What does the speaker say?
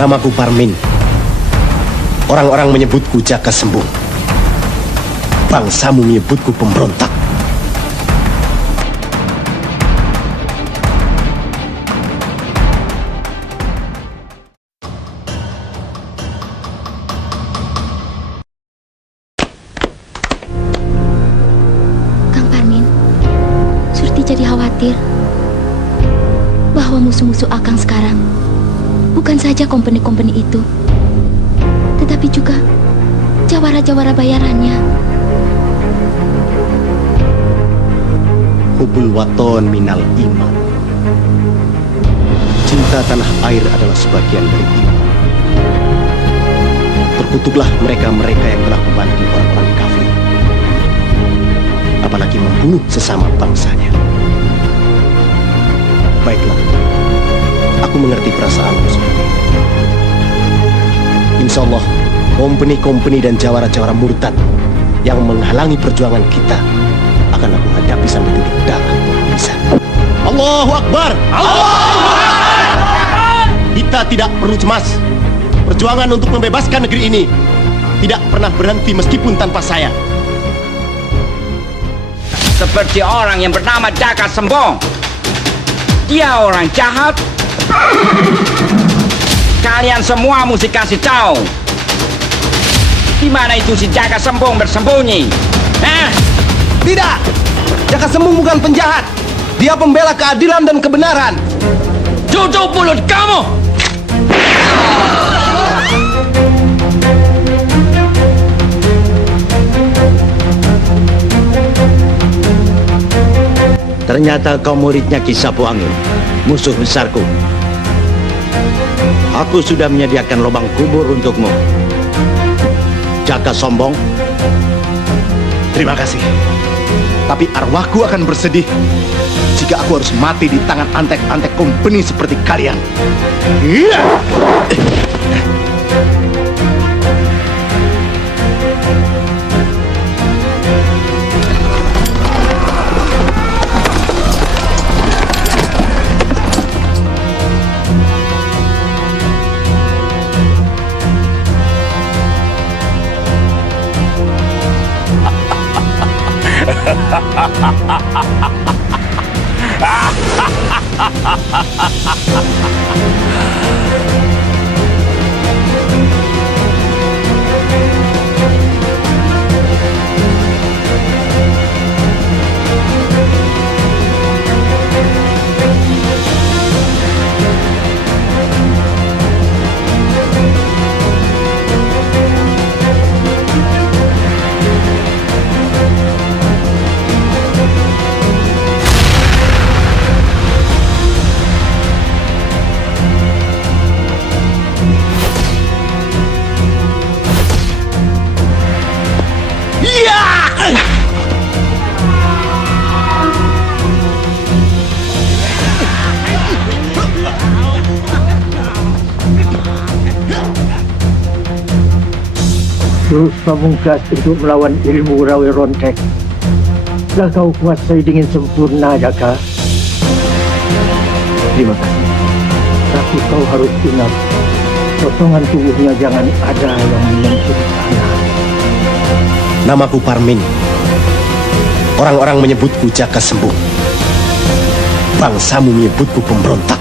Namaku Parmin. Orang-orang menyebutku Jaka Sembung. Bangsamu menyebutku pemberontak. Kang Parmin, Surti jadi khawatir bahwa musuh-musuh Akang sekarang bukan saja kompeni-kompeni itu, tetapi juga jawara-jawara bayarannya. Hubul waton minal iman. Cinta tanah air adalah sebagian dari iman. Terkutuklah mereka-mereka yang telah membantu orang-orang kafir, apalagi membunuh sesama bangsanya. Baiklah, aku mengerti perasaanmu seperti itu. Insya Allah, kompeni-kompeni dan jawara-jawara murtad yang menghalangi perjuangan kita akan aku hadapi sampai titik darah penghabisan. Allahu Akbar! Allahu Akbar! Kita tidak perlu cemas. Perjuangan untuk membebaskan negeri ini tidak pernah berhenti meskipun tanpa saya. Seperti orang yang bernama Jaka Sembung. Dia orang jahat. Kalian semua mesti kasih tahu di mana itu si Jaka Sembung bersembunyi. Tidak! Jaka Sembung bukan penjahat. Dia pembela keadilan dan kebenaran. Tutup mulut kamu! Ternyata kau muridnya Ki Sapu Angin, musuh besarku. Aku sudah menyediakan lubang kubur untukmu, Jaka Sombong. Terima kasih. Tapi arwahku akan bersedih jika aku harus mati di tangan antek-antek kompeni seperti kalian. Iya. Jurus pamungkas untuk melawan ilmu rawi rontek telah kau kuasai dengan sempurna, Jaka. Terima kasih. Tapi kau harus ingat, potongan tubuhnya jangan ada yang menyentuh tanah. Namaku Parmin. Orang-orang menyebutku Jaka Sembung. Bangsamu menyebutku pemberontak.